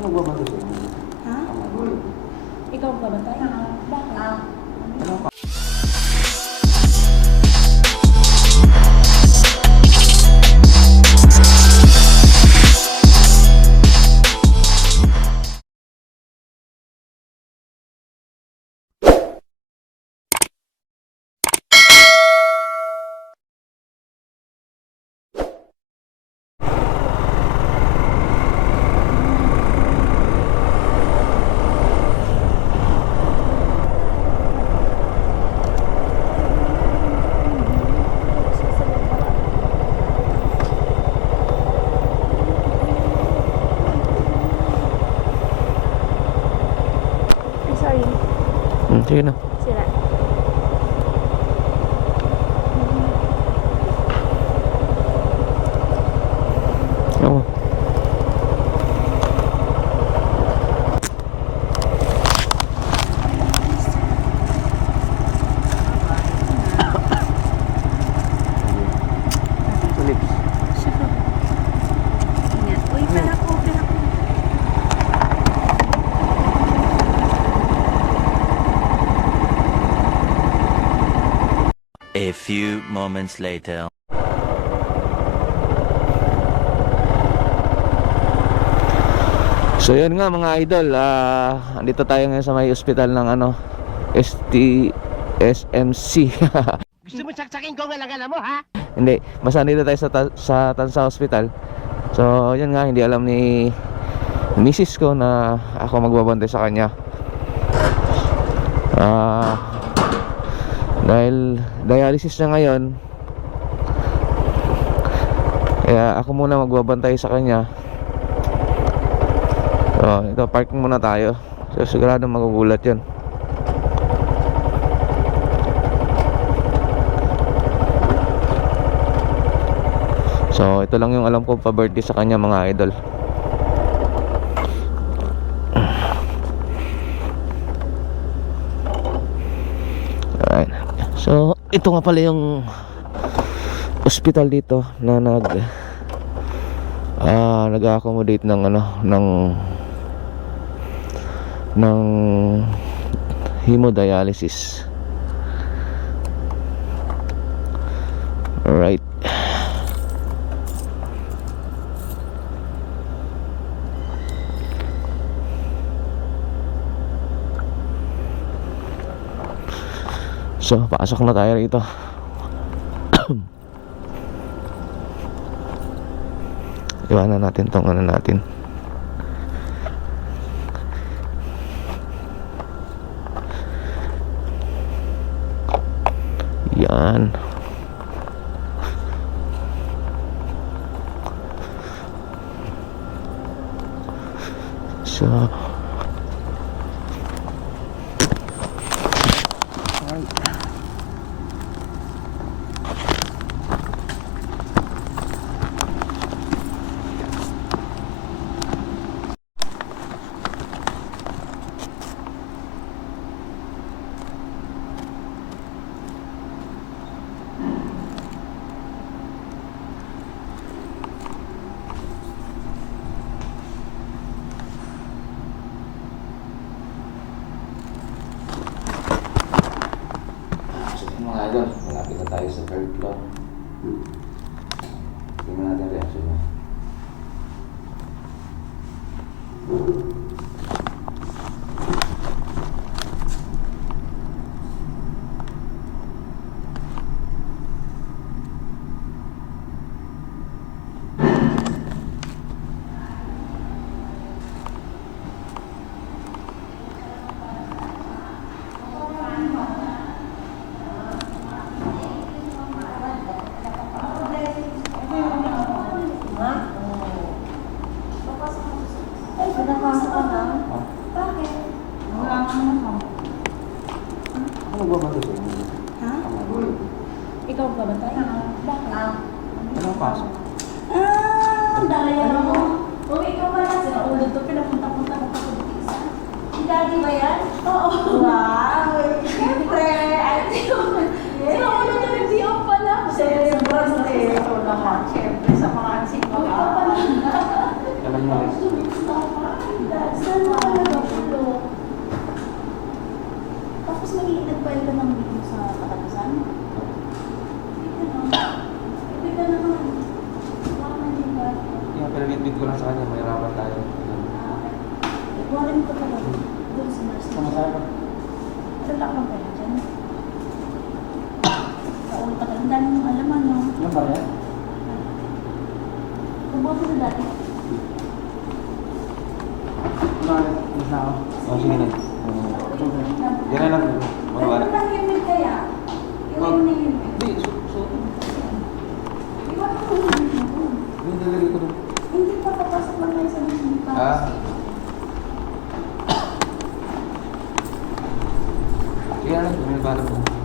Ano magbabantay sa'yo? Ha? Ikaw magbabantay? Bakit? Ano pa? Sorry. Sige na. Sira. Oo. Lips. Ingat. Uy, pala ko. A few moments later. So yun nga mga idol, andito tayo ngayon sa may ospital ng ano, SMC. Gusto mo saksakin ko nga mo, ha? Hindi, basta nandito tayo sa Tansa Hospital. So yun nga, hindi alam ni misis ko na ako magbabantay sa kanya. Dahil dialysis na ngayon, kaya ako muna magbabantay sa kanya. So ito, parking muna tayo. So sigurado magugulat yun. So ito lang yung alam ko pa-birthday sa kanya mga idol. Alright. So ito nga pala yung hospital dito na nag-accommodate ng ano, ng hemodialysis. Alright. So, pasok na tayo rito. Iwanan natin tong ano natin. Yan. So mga idol, malapit na tayo sa third floor. Tingnan natin ang reaction niya. Ano magbabantay sa'yo? Ha? Ikaw magbabantay? Bakit? Anong pasok? Daya mo. Kung ikaw pala, sinaulod to, pinapunta-punta mo pa sa butisa. Si Daddy ba yan? Oo. Wow! Siyempre! Sinaulod to rin si Om pala. Siyempre, ito naman. Siyempre, sa mga ansik mo. Ikaw pala. Alam mo rin. ka ng video sa katapusan? Hindi ka na. Hindi ka naman. Baka hindi ka. Yung pinag-admit ko lang sa kanya, mahirapan tayo. Ikuwarin ko talaga. Doon sa nurse. Kamasaya ka? Wala lang pala dyan. Sa ulo pa talaga. Ang dami mong alaman, no? Ilan ba yan? Kuboto na dati. Oh, sige na. Yan na lang. Magwala. Ano lang helmet kaya? Iwan mo na yung helmet. Hindi, Iwan mo na yung helmet. Yung daliri ko doon. Hindi pa papasok lang tayo sa mission pa. Sige na lang, may balap mo.